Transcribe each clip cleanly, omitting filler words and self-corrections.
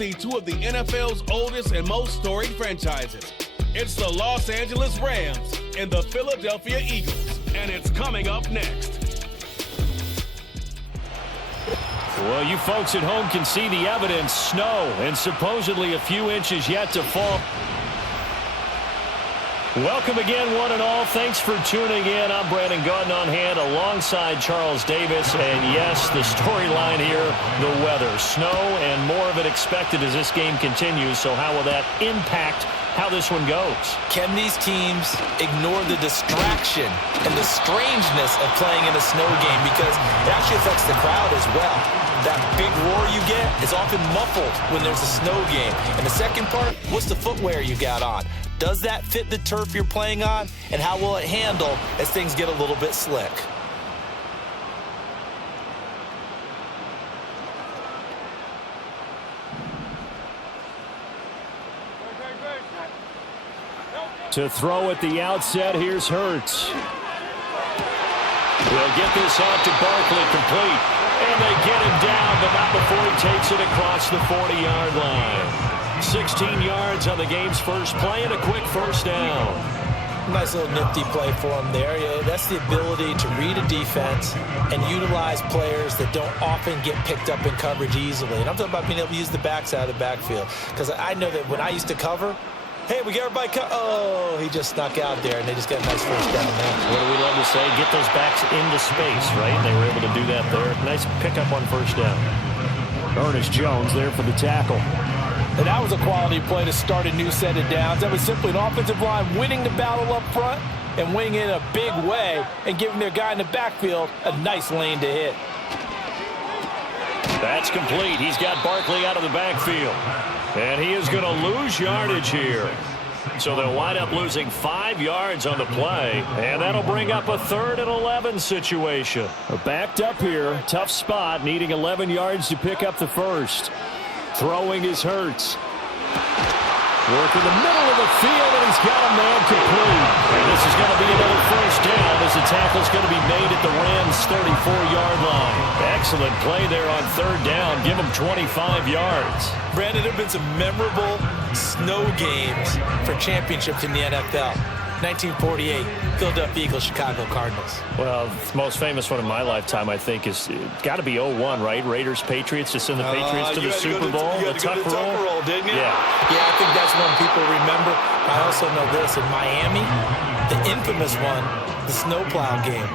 see two of the NFL's oldest and most storied franchises. It's the Los Angeles Rams and the Philadelphia Eagles, and it's coming up next. Well, you folks at home can see the evidence. Snow and supposedly a few inches yet to fall. Welcome again, one and all. Thanks for tuning in. I'm Brandon Gautin on hand alongside Charles Davis. And yes, the storyline here, the weather. Snow and more of it expected as this game continues. So how will that impact how this one goes? Can these teams ignore the distraction and the strangeness of playing in a snow game? Because it actually affects the crowd as well. That big roar you get is often muffled when there's a snow game. And the second part, what's the footwear you got on? Does that fit the turf you're playing on? And how will it handle as things get a little bit slick? To throw at the outset, here's Hurts. We'll get this out to Barkley, complete. And they get him down, but not before he takes it across the 40-yard line. 16 yards on the game's first play and a quick first down. Nice little nifty play for him there. Yeah, that's the ability to read a defense and utilize players that don't often get picked up in coverage easily. And I'm talking about being able to use the backs out of the backfield. Because I know that when I used to cover, hey, we got everybody oh, he just snuck out there, and they just got a nice first down there. What do we love to say? Get those backs into space, right? They were able to do that there. Nice pickup on first down. Ernest Jones there for the tackle. And that was a quality play to start a new set of downs. That was simply an offensive line winning the battle up front and winning in a big way and giving their guy in the backfield a nice lane to hit. That's complete. He's got Barkley out of the backfield. And he is going to lose yardage here. So they'll wind up losing 5 yards on the play. And that'll bring up a 3rd and 11 situation. Backed up here. Tough spot. Needing 11 yards to pick up the first. Throwing is Hurts. Working the middle of the field, and he's got a man complete. And this is going to be another first down as the tackle's going to be made at the Rams' 34-yard line. Excellent play there on 3rd down. Give them 25 yards. Brandon, there have been some memorable snow games for championships in the NFL. 1948, Philadelphia Eagles, Chicago Cardinals. Well, the most famous one in my lifetime, I think, is got to be 01, right? Raiders, Patriots, to send the Patriots to the Super Bowl. You had to go to the Tucker roll, didn't you? Yeah. Yeah, I think that's one people remember. I also know this. In Miami, the infamous one, the snowplow game.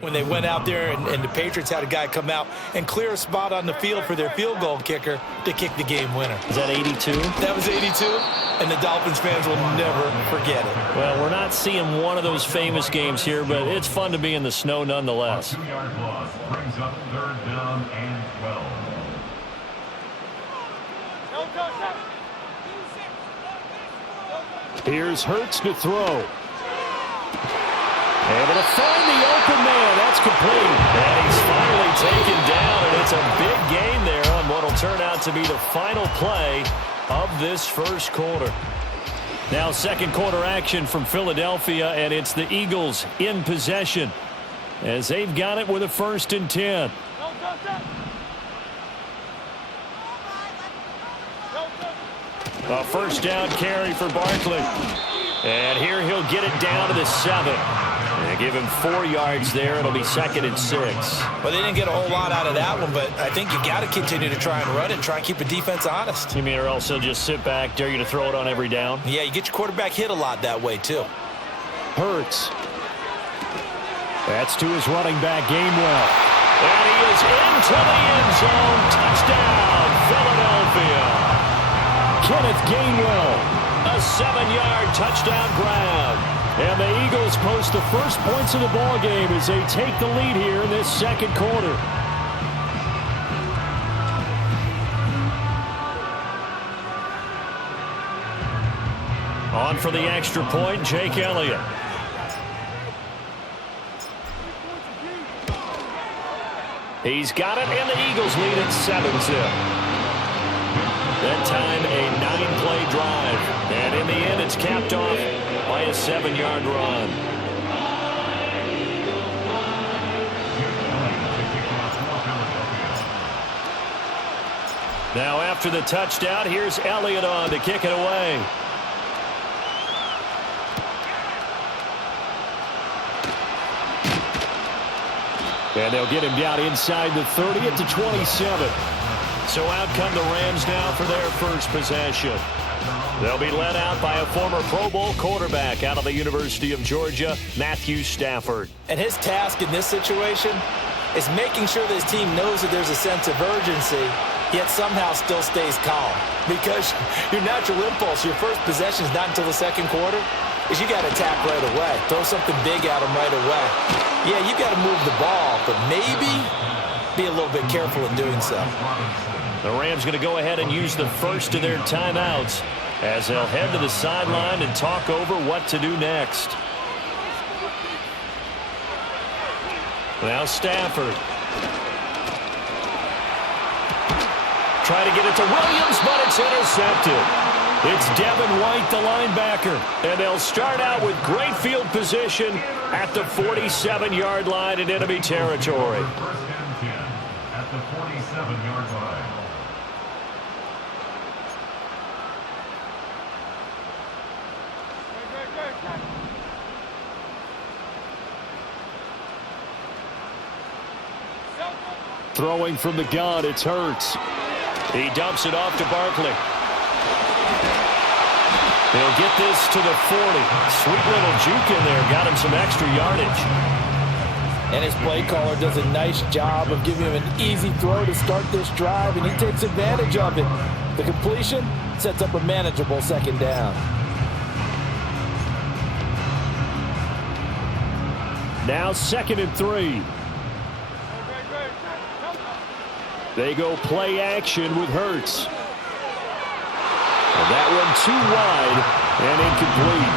When they went out there and the Patriots had a guy come out and clear a spot on the field for their field goal kicker to kick the game winner. Is that 82? That was 82, and the Dolphins fans will never forget it. Well, we're not seeing one of those famous games here, but it's fun to be in the snow nonetheless. Brings up 3rd down and 12. Here's Hurts to throw. Able to find the open man. That's complete. And he's finally taken down, and it's a big gain there on what will turn out to be the final play of this first quarter. Now second quarter action from Philadelphia, and it's the Eagles in possession as they've got it with a 1st and 10. A first down carry for Barkley. And here he'll get it down to the 7. They give him 4 yards there. It'll be 2nd and 6. Well, they didn't get a whole lot out of that one, but I think you got to continue to try and run it, try and keep the defense honest. You mean or else they'll just sit back, dare you to throw it on every down? Yeah, you get your quarterback hit a lot that way, too. Hurts. That's to his running back, Gainwell. And he is into the end zone. Touchdown, Philadelphia. Kenneth Gainwell. A 7-yard touchdown grab. And the Eagles post the first points of the ball game as they take the lead here in this second quarter. On for the extra point, Jake Elliott. He's got it, and the Eagles lead at 7-zip. That time, a 9-play drive. And in the end, it's capped off by a 7-yard run. Now after the touchdown, here's Elliott on to kick it away. And they'll get him down inside the 30 at the 27. So out come the Rams now for their first possession. They'll be led out by a former Pro Bowl quarterback out of the University of Georgia, Matthew Stafford. And his task in this situation is making sure that his team knows that there's a sense of urgency, yet somehow still stays calm. Because your natural impulse, your first possession is not until the second quarter, is you got to attack right away. Throw something big at them right away. Yeah, you got to move the ball, but maybe be a little bit careful in doing so. The Rams going to go ahead and use the first of their timeouts as they'll head to the sideline and talk over what to do next. Now Stafford. Try to get it to Williams, but it's intercepted. It's Devin White, the linebacker, and they'll start out with great field position at the 47-yard line in enemy territory. First and 10 at the 47-yard line. Throwing from the gun, it's Hurts. He dumps it off to Barkley. He'll get this to the 40. Sweet little juke in there. Got him some extra yardage. And his play caller does a nice job of giving him an easy throw to start this drive, and he takes advantage of it. The completion sets up a manageable second down. Now 2nd and 3. They go play action with Hurts. And that one too wide and incomplete.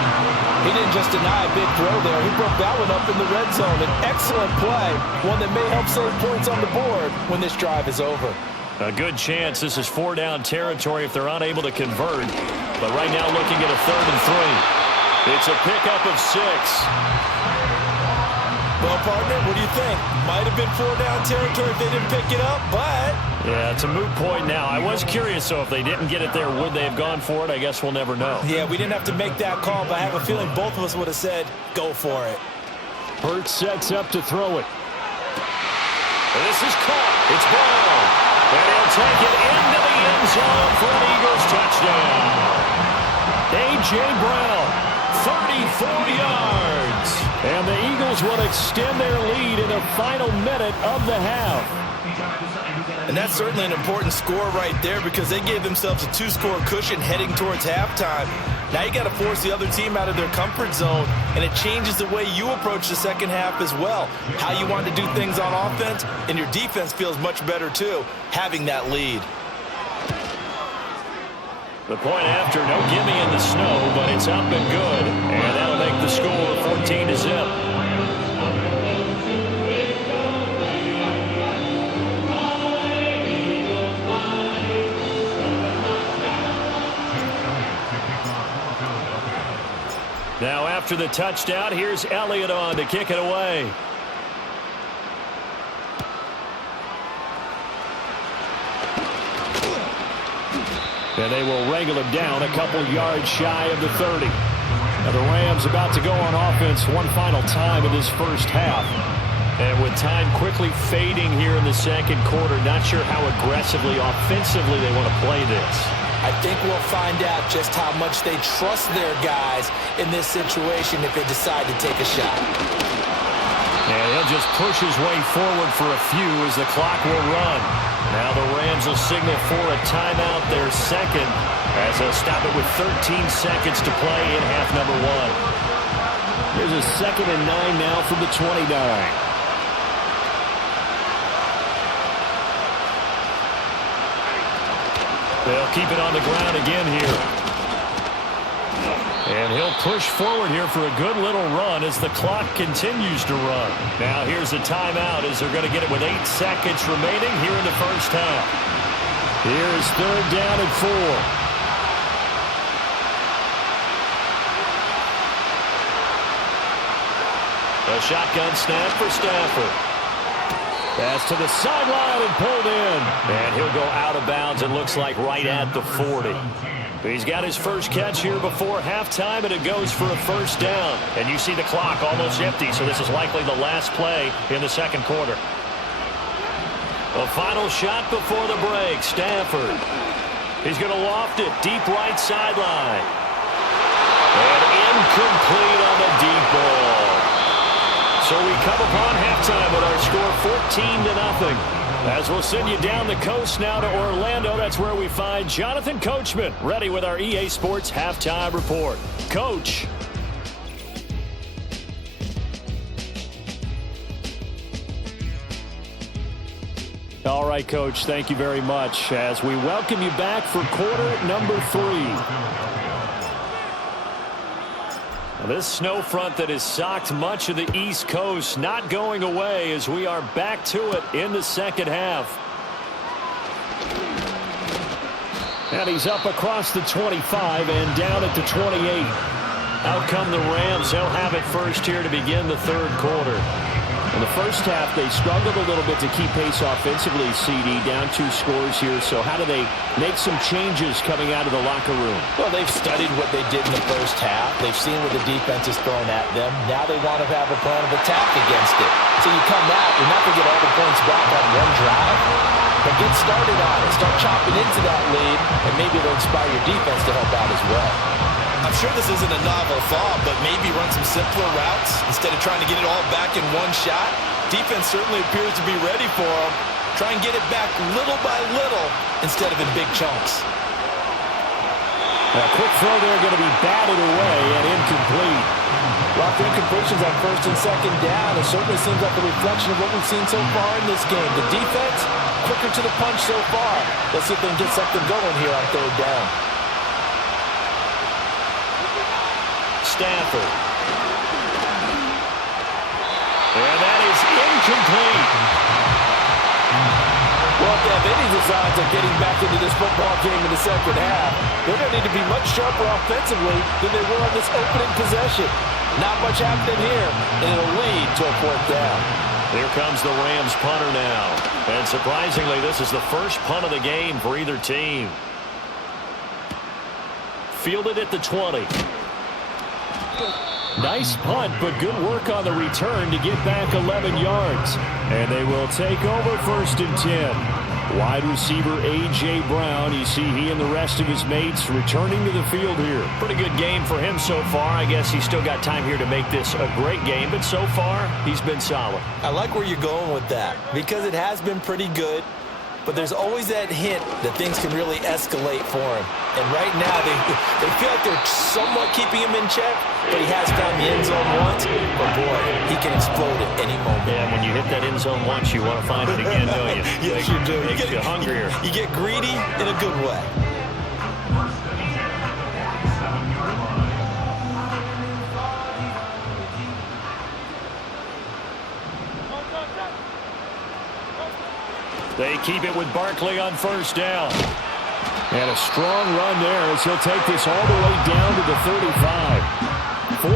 He didn't just deny a big throw there. He broke that one up in the red zone. An excellent play, one that may help save points on the board when this drive is over. A good chance this is 4-down territory if they're unable to convert. But right now looking at a 3rd and 3. It's a pickup of 6. Well, partner, what do you think? Might have been 4-down territory if they didn't pick it up, but... Yeah, it's a moot point now. I was curious, so if they didn't get it there, would they have gone for it? I guess we'll never know. Yeah, we didn't have to make that call, but I have a feeling both of us would have said, go for it. Hurts sets up to throw it. This is caught. It's ball. And he'll take it into the end zone for an Eagles touchdown. A.J. Brown, 34 yards. And the Eagles will extend their lead in the final minute of the half. And that's certainly an important score right there because they gave themselves a 2-score cushion heading towards halftime. Now you got to force the other team out of their comfort zone, and it changes the way you approach the second half as well. How you want to do things on offense, and your defense feels much better too, having that lead. The point after, no gimme in the snow, but it's up and good. And that'll make the score 14-0. Now after the touchdown, here's Elliott on to kick it away. And they will wrangle him down a couple yards shy of the 30. Now the Rams about to go on offense one final time in this first half. And with time quickly fading here in the second quarter, not sure how aggressively, offensively they want to play this. I think we'll find out just how much they trust their guys in this situation if they decide to take a shot. And he'll just push his way forward for a few as the clock will run. Now the Rams will signal for a timeout, their second, as they'll stop it with 13 seconds to play in half number 1. There's a 2nd and 9 now from the 29. They'll keep it on the ground again here. And he'll push forward here for a good little run as the clock continues to run. Now here's a timeout as they're going to get it with 8 seconds remaining here in the first half. Here's 3rd down and 4. A shotgun snap for Stafford. Pass to the sideline and pulled in. And he'll go out of bounds, it looks like, right at the 40. He's got his first catch here before halftime, and it goes for a first down. And you see the clock almost empty, so this is likely the last play in the second quarter. The final shot before the break, Stafford. He's going to loft it, deep right sideline. And incomplete on the deep ball. So we come upon halftime with our score 14-0. As we'll send you down the coast now to Orlando, that's where we find Jonathan Coachman ready with our EA Sports Halftime Report. Coach. All right, Coach, thank you very much as we welcome you back for quarter number 3. This snow front that has socked much of the East Coast not going away as we are back to it in the second half. And he's up across the 25 and down at the 28. Out come the Rams. They'll have it first here to begin the third quarter. In the first half, they struggled a little bit to keep pace offensively, CD, down 2 scores here. So how do they make some changes coming out of the locker room? Well, they've studied what they did in the first half. They've seen what the defense is throwing at them. Now they want to have a plan of attack against it. So you come out, you're not going to get all the points back on one drive, but get started on it. Start chopping into that lead, and maybe it'll inspire your defense to help out as well. I'm sure this isn't a novel thought, but maybe run some simpler routes instead of trying to get it all back in one shot. Defense certainly appears to be ready for them. Try and get it back little by little instead of in big chunks. A quick throw there going to be batted away and incomplete. Well, incompletions on first and second down. It certainly seems like a reflection of what we've seen so far in this game. The defense, quicker to the punch so far. Let's see if they can get something going here on third down. Stafford. And that is incomplete. Well, if they have any designs of getting back into this football game in the second half, they're going to need to be much sharper offensively than they were on this opening possession. Not much happening here, and it'll lead to a fourth down. Here comes the Rams punter now. And surprisingly, this is the first punt of the game for either team. Fielded at the 20. Nice punt, but good work on the return to get back 11 yards. And they will take over first and 10. Wide receiver A.J. Brown. You see he and the rest of his mates returning to the field here. Pretty good game for him so far. I guess he's still got time here to make this a great game, but so far he's been solid. I like where you're going with that because it has been pretty good. But there's always that hint that things can really escalate for him. And right now, they feel like they're somewhat keeping him in check, but he has found the end zone once. But, boy, he can explode at any moment. Yeah, when you hit that end zone once, you want to find it again, don't you? Yes, you do. Makes you hungrier. You get greedy in a good way. They keep it with Barkley on first down. And a strong run there as he'll take this all the way down to the 35.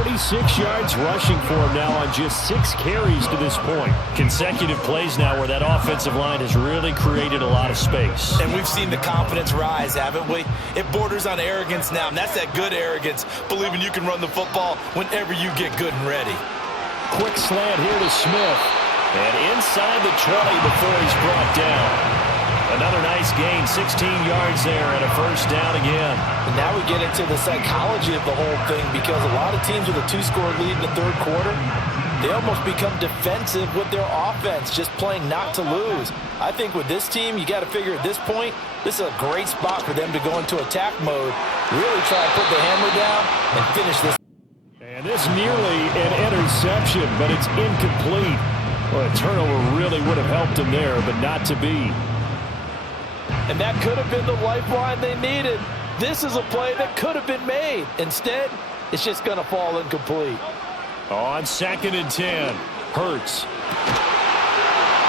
46 yards rushing for him now on just 6 carries to this point. Consecutive plays now where that offensive line has really created a lot of space. And we've seen the confidence rise, haven't we? It borders on arrogance now, and that's that good arrogance, believing you can run the football whenever you get good and ready. Quick slant here to Smith. And inside the 20 before he's brought down. Another nice gain, 16 yards there and a first down again. And now we get into the psychology of the whole thing because a lot of teams with a 2-score lead in the third quarter, they almost become defensive with their offense, just playing not to lose. I think with this team, you got to figure at this point, this is a great spot for them to go into attack mode, really try to put the hammer down and finish this. And this nearly an interception, but it's incomplete. Well, a turnover really would have helped him there, but not to be. And that could have been the lifeline they needed. This is a play that could have been made. Instead, it's just going to fall incomplete. On 2nd and 10, Hurts.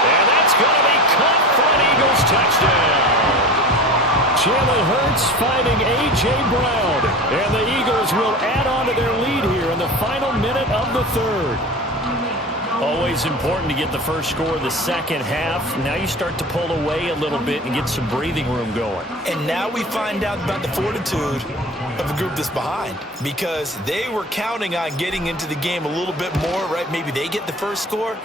And that's going to be caught for an Eagles touchdown. Jalen Hurts finding A.J. Brown. And the Eagles will add on to their lead here in the final minute of the third. Always important to get the first score of the second half. Now you start to pull away a little bit and get some breathing room going. And now we find out about the fortitude of a group that's behind, because they were counting on getting into the game a little bit more, right? Maybe they get the first score.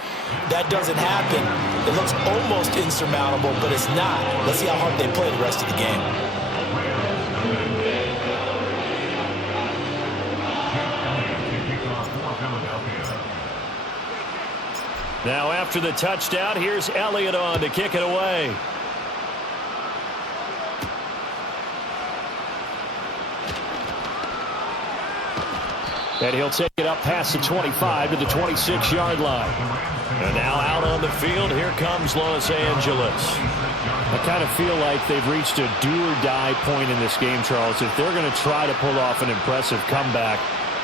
That doesn't happen. It looks almost insurmountable, but it's not. Let's see how hard they play the rest of the game. Now after the touchdown, here's Elliott on to kick it away. And he'll take it up past the 25 to the 26-yard line. And now out on the field, here comes Los Angeles. I kind of feel like they've reached a do-or-die point in this game, Charles. If they're going to try to pull off an impressive comeback,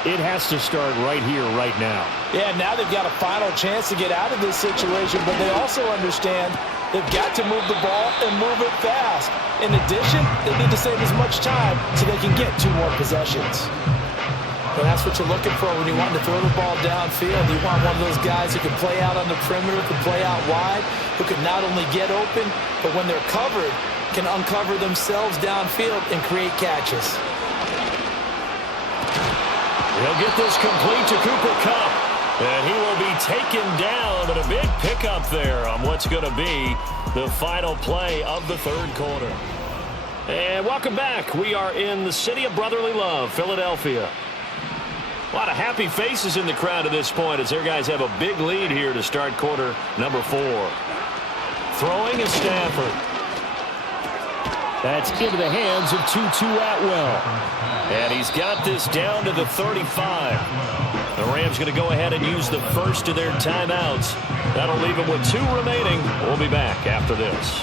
it has to start right here, right now. Yeah, now they've got a final chance to get out of this situation, but they also understand they've got to move the ball and move it fast. In addition, they need to save as much time so they can get 2 more possessions. And that's what you're looking for when you want to throw the ball downfield. You want one of those guys who can play out on the perimeter, who can play out wide, who can not only get open, but when they're covered, can uncover themselves downfield and create catches. He'll get this complete to Cooper Kupp. And he will be taken down, but a big pickup there on what's going to be the final play of the third quarter. And welcome back. We are in the city of brotherly love, Philadelphia. A lot of happy faces in the crowd at this point as their guys have a big lead here to start quarter number 4. Throwing is Stafford. That's into the hands of Tutu Atwell. And he's got this down to the 35. The Rams going to go ahead and use the first of their timeouts. That'll leave them with 2 remaining. We'll be back after this.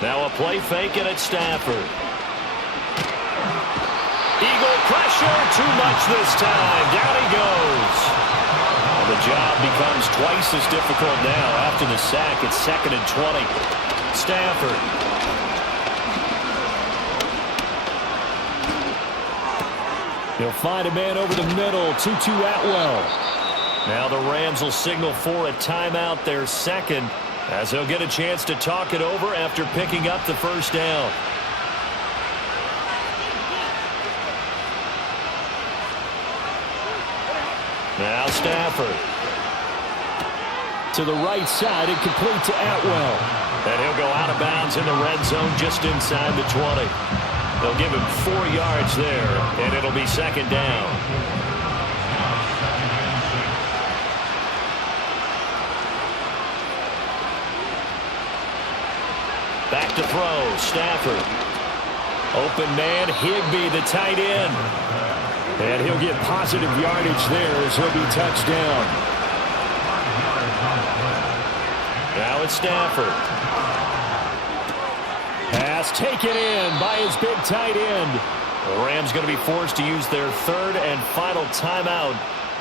Now a play fake, and it's Stafford. Eagle pressure, too much this time. Down he goes. Well, the job becomes twice as difficult now after the sack. It's 2nd and 20. Stafford. He'll find a man over the middle. Tutu Atwell. Now the Rams will signal for a timeout, their second, as they'll get a chance to talk it over after picking up the first down. Now Stafford. To the right side and complete to Atwell. And he'll go out of bounds in the red zone just inside the 20. They'll give him 4 yards there, and it'll be 2nd down. Back to throw, Stafford. Open man, Higbee, the tight end. And he'll get positive yardage there as he'll be touched down. Now it's Stafford. Pass taken in by his big tight end. The Rams going to be forced to use their 3rd and final timeout,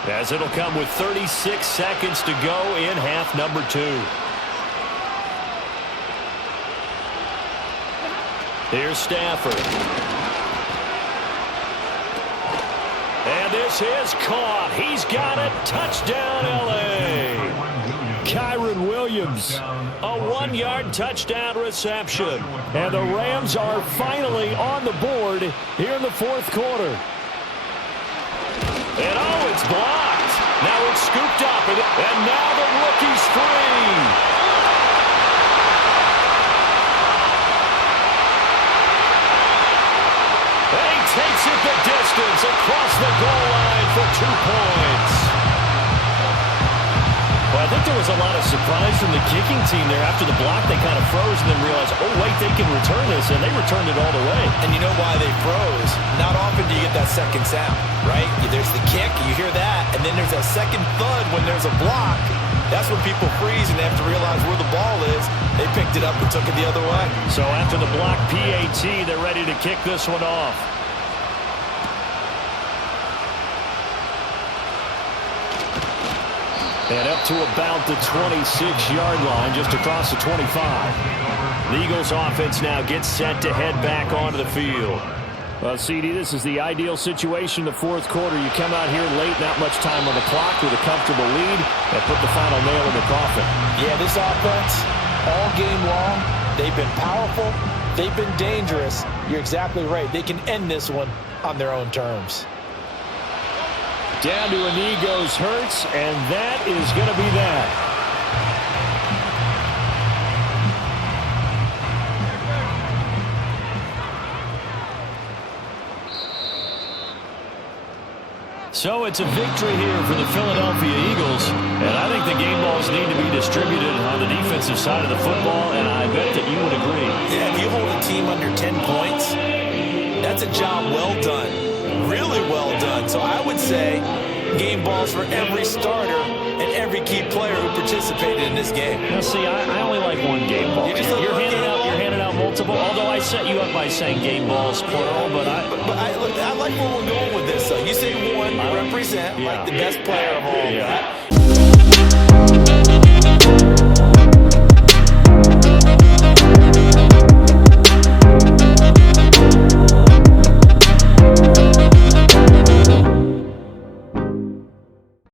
as it'll come with 36 seconds to go in half number 2. Here's Stafford. And this is caught. He's got it. Touchdown, L.A. Kyron Williams, a 1-yard touchdown reception. And the Rams are finally on the board here in the 4th quarter. And oh, it's blocked. Now it's scooped up. And now the rookie's free. Takes it the distance across the goal line for 2 points. Well, I think there was a lot of surprise from the kicking team there. After the block, they kind of froze and then realized, oh, wait, they can return this, and they returned it all the way. And you know why they froze? Not often do you get that second sound, right? There's the kick, you hear that, and then there's that second thud when there's a block. That's when people freeze and they have to realize where the ball is. They picked it up and took it the other way. So after the block PAT, they're ready to kick this one off. And up to about the 26-yard line, just across the 25. The Eagles offense now gets set to head back onto the field. Well, CD, this is the ideal situation in the fourth quarter. You come out here late, not much time on the clock with a comfortable lead, and put the final nail in the coffin. Yeah, this offense, all game long, they've been powerful, they've been dangerous. You're exactly right. They can end this one on their own terms. Down to a knee goes Hurts, and that is going to be that. So it's a victory here for the Philadelphia Eagles, and I think the game balls need to be distributed on the defensive side of the football, and I bet that you would agree. Yeah, if you hold a team under 10 points, that's a job well done, really well done. So I would say game balls for every starter and every key player who participated in this game. Now, see, I only like one game ball. You're handing out multiple, although I set you up by saying game balls, plural, but I like where we're going with this. So you say one, you represent like the best player of all of that.